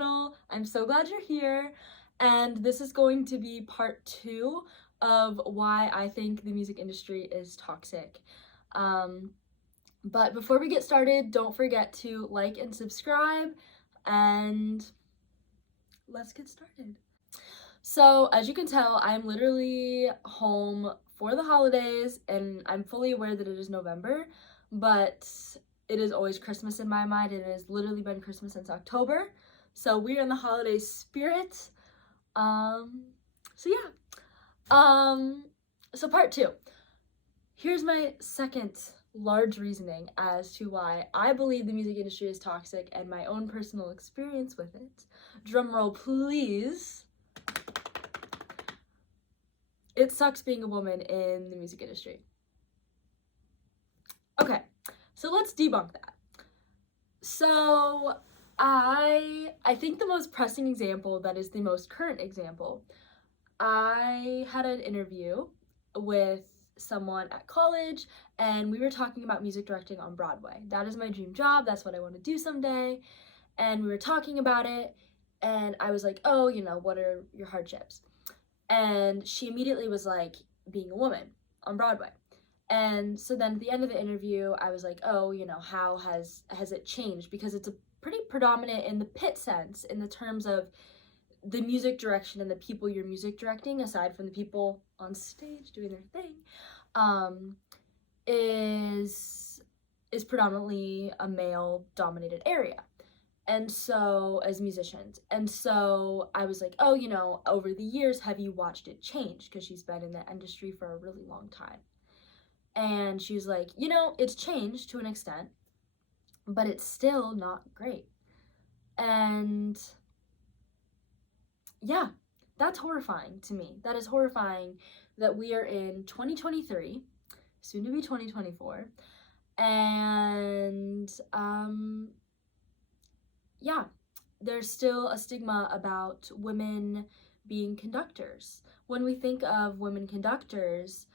channel. I'm so glad you're here, and this is going to be part 2 of why I think the music industry is toxic. But before we get started, don't forget to like and subscribe, and let's get started. So, as you can tell, I'm literally home for the holidays, and I'm fully aware that it is November, but it is always Christmas in my mind, and it has literally been Christmas since October. So we're in the holiday spirit. So yeah. So part 2. Here's my second large reasoning as to why I believe the music industry is toxic and my own personal experience with it. Drum roll, please. It sucks being a woman in the music industry. Okay, so let's debunk that. So I think the most pressing example, that is the most current example, I had an interview with someone at college, and we were talking about music directing on Broadway. That is my dream job. That's what I want to do someday. And we were talking about it, and I was like, oh, what are your hardships? And she immediately was like, being a woman on Broadway. And so then at the end of the interview, I was like, oh, how has it changed? Because it's a pretty predominant in the pit sense, in the terms of the music direction and the people you're music directing, aside from the people on stage doing their thing, is predominantly a male-dominated area. And so, as musicians. And so I was like, oh, over the years, have you watched it change? Because she's been in the industry for a really long time. And she was like, it's changed to an extent, but it's still not great. And yeah, that's horrifying to me. That is horrifying that we are in 2023, soon to be 2024, and yeah, there's still a stigma about women being conductors. When we think of women conductors,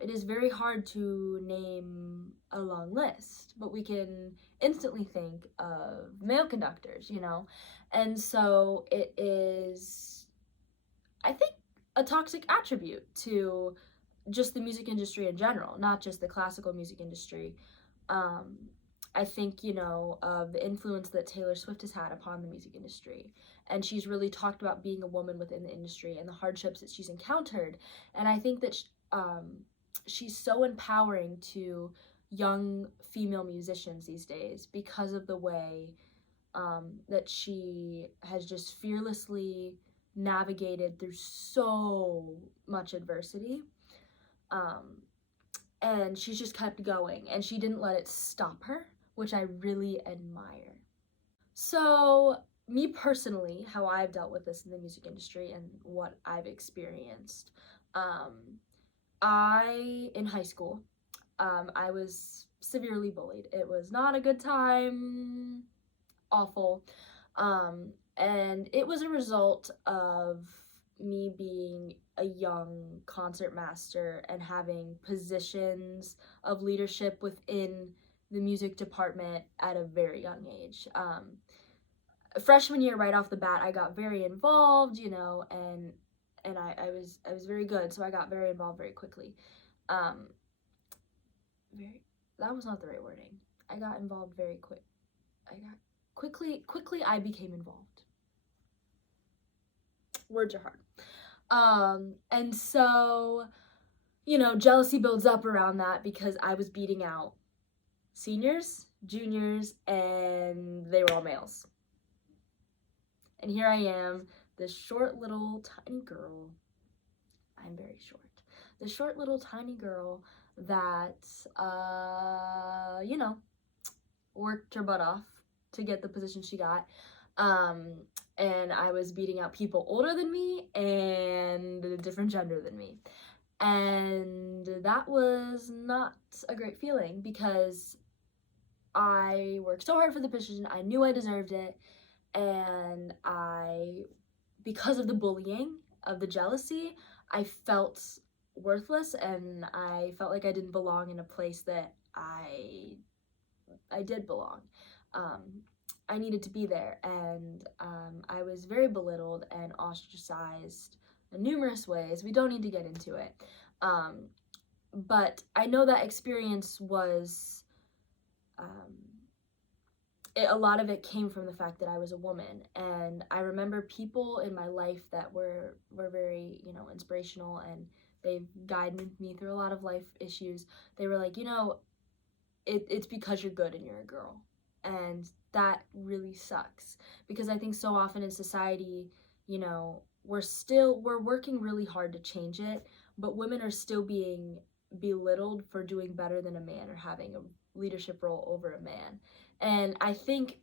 it is very hard to name a long list, but we can instantly think of male conductors, And so it is, I think, a toxic attribute to just the music industry in general, not just the classical music industry. I think, of the influence that Taylor Swift has had upon the music industry. And she's really talked about being a woman within the industry and the hardships that she's encountered. And I think that she's so empowering to young female musicians these days because of the way that she has just fearlessly navigated through so much adversity. And she's just kept going, and she didn't let it stop her, which I really admire. So, me personally, how I've dealt with this in the music industry and what I've experienced. In high school, I was severely bullied. It was not a good time, awful. And it was a result of me being a young concertmaster and having positions of leadership within the music department at a very young age. Freshman year, right off the bat, I got very involved, and I was very good, so I got very involved very quickly. That was not the right wording. I got involved very quick. Quickly I became involved. Words are hard. And so, jealousy builds up around that because I was beating out seniors, juniors, and they were all males. And here I am, this short little tiny girl. I'm very short. This short little tiny girl that, worked her butt off to get the position she got. And I was beating out people older than me and a different gender than me. And that was not a great feeling because I worked so hard for the position. I knew I deserved it. And because of the bullying, of the jealousy, I felt worthless, and I felt like I didn't belong in a place that I did belong. I needed to be there, and I was very belittled and ostracized in numerous ways. We don't need to get into it. But I know that experience was, a lot of it came from the fact that I was a woman. And I remember people in my life that were very, inspirational, and they guided me through a lot of life issues. They were like, it's because you're good and you're a girl. And that really sucks, because I think so often in society, we're working really hard to change it, but women are still being belittled for doing better than a man or having a leadership role over a man. And I think,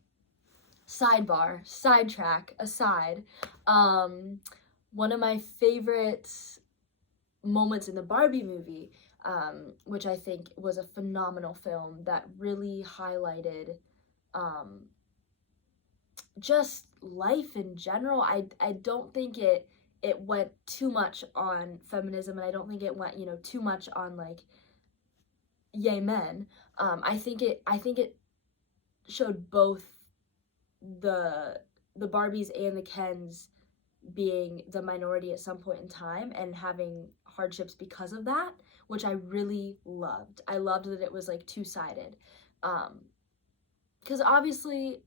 sidetrack aside, one of my favorite moments in the Barbie movie, which I think was a phenomenal film that really highlighted just life in general. I don't think it went too much on feminism, and I don't think it went, too much on like yay men. I think it showed both the Barbies and the Kens being the minority at some point in time and having hardships because of that, which I really loved. I loved that it was like two-sided. Because obviously,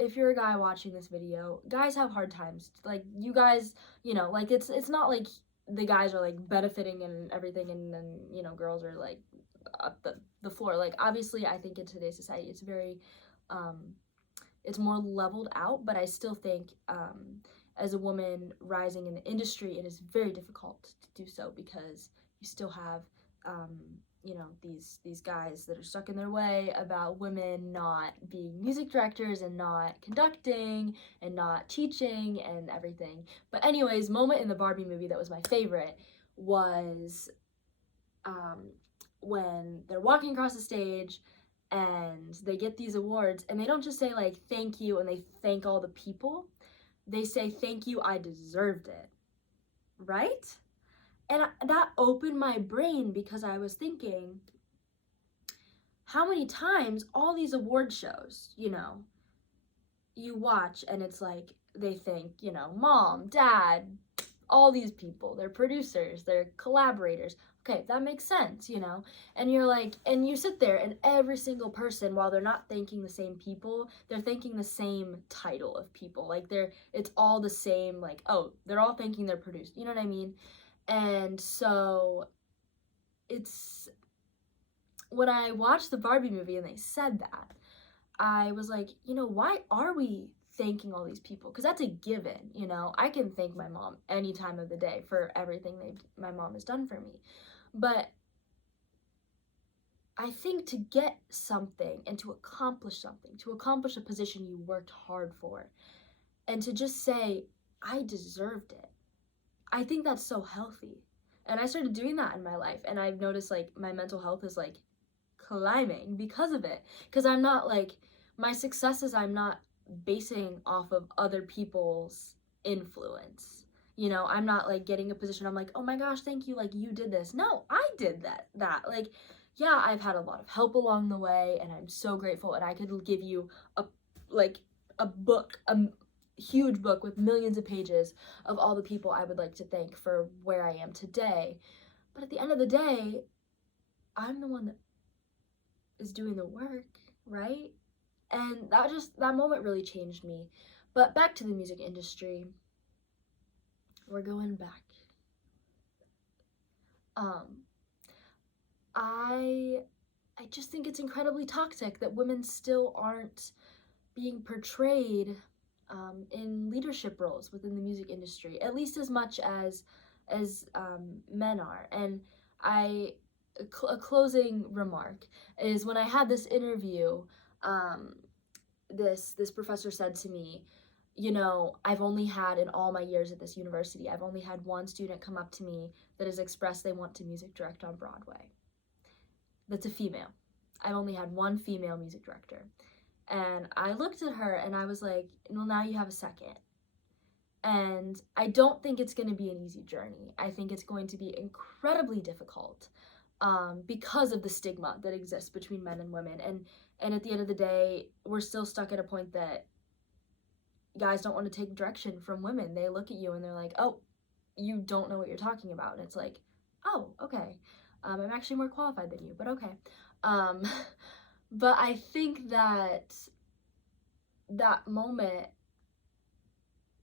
if you're a guy watching this video, guys have hard times. Like, you guys, like, it's not like the guys are like benefiting and everything, and then, girls are like up the floor. Like, obviously, I think in today's society it's very it's more leveled out, but I still think as a woman rising in the industry, it is very difficult to do so, because you still have these guys that are stuck in their way about women not being music directors and not conducting and not teaching and everything. But anyways, moment in the Barbie movie that was my favorite was when they're walking across the stage and they get these awards, and they don't just say like thank you and they thank all the people. They say thank you, I deserved it. Right? And that opened my brain, because I was thinking, how many times all these award shows, you watch, and it's like they thank, mom, dad, all these people, they're producers, they're collaborators. Okay, that makes sense, and you're like, and you sit there, and every single person, while they're not thanking the same people, they're thanking the same title of people. Like, it's all the same, like, oh, they're all thanking their producer, you know what I mean? And so it's, when I watched the Barbie movie and they said that, I was like, why are we thanking all these people? Because that's a given, I can thank my mom any time of the day for everything my mom has done for me. But I think to get something and to accomplish something, to accomplish a position you worked hard for, and to just say, I deserved it, I think that's so healthy. And I started doing that in my life, and I've noticed like my mental health is like climbing because of it. Because I'm not like, my successes, I'm not basing off of other people's influence. I'm not like getting a position, I'm like, oh my gosh, thank you, like you did this. No, I did that. Like, yeah, I've had a lot of help along the way, and I'm so grateful, and I could give you a book, a huge book with millions of pages of all the people I would like to thank for where I am today. But at the end of the day, I'm the one that is doing the work, right? And that moment really changed me. But back to the music industry. We're going back. I just think it's incredibly toxic that women still aren't being portrayed in leadership roles within the music industry, at least as much as men are. And a closing remark is, when I had this interview, this professor said to me, I've only had, in all my years at this university, I've only had one student come up to me that has expressed they want to music direct on Broadway. That's a female. I've only had one female music director. And I looked at her and I was like, well, now you have a second. And I don't think it's going to be an easy journey. I think it's going to be incredibly difficult because of the stigma that exists between men and women. And at the end of the day, we're still stuck at a point that guys don't want to take direction from women. They look at you and they're like, oh, you don't know what you're talking about. And it's like, oh, okay. I'm actually more qualified than you, but okay. Um, but I think that that moment,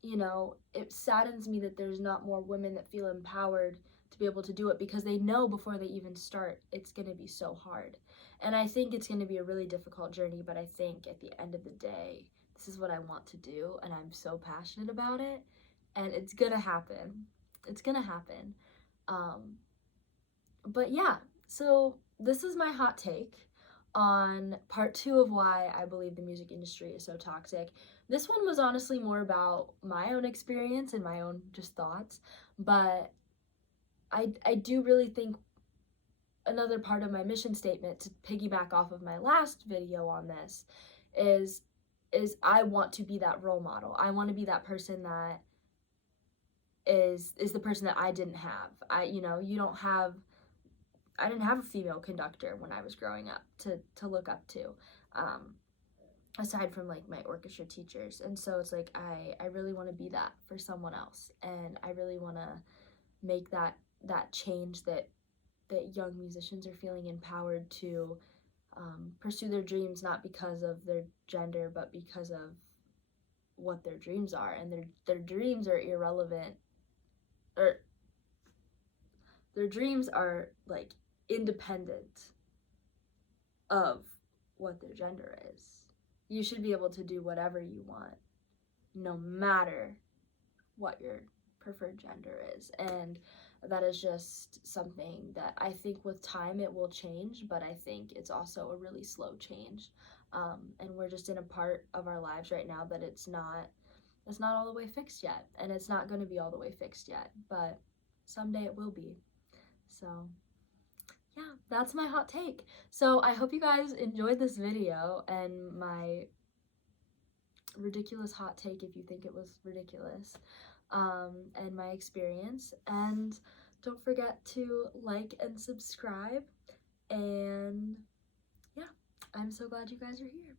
you know, it saddens me that there's not more women that feel empowered to be able to do it, because they know before they even start it's going to be so hard. And I think it's going to be a really difficult journey, but I think at the end of the day, this is what I want to do, and I'm so passionate about it, and it's going to happen. It's going to happen. But yeah, so this is my hot take on part 2 of why I believe the music industry is so toxic. This one was honestly more about my own experience and my own just thoughts, but I do really think another part of my mission statement, to piggyback off of my last video on this, is I want to be that role model. I want to be that person that is the person that I didn't have. I didn't have a female conductor when I was growing up to look up to, aside from like my orchestra teachers. And so it's like I really want to be that for someone else, and I really want to make that change that young musicians are feeling empowered to pursue their dreams, not because of their gender, but because of what their dreams are. And their dreams are irrelevant, or their dreams are like independent of what their gender is. You should be able to do whatever you want, no matter what your preferred gender is. And that is just something that I think with time it will change, but I think it's also a really slow change. And we're just in a part of our lives right now that it's not all the way fixed yet, and it's not going to be all the way fixed yet, but someday it will be. So yeah, that's my hot take. So I hope you guys enjoyed this video and my ridiculous hot take, if you think it was ridiculous, and my experience. And don't forget to like and subscribe. And yeah, I'm so glad you guys are here.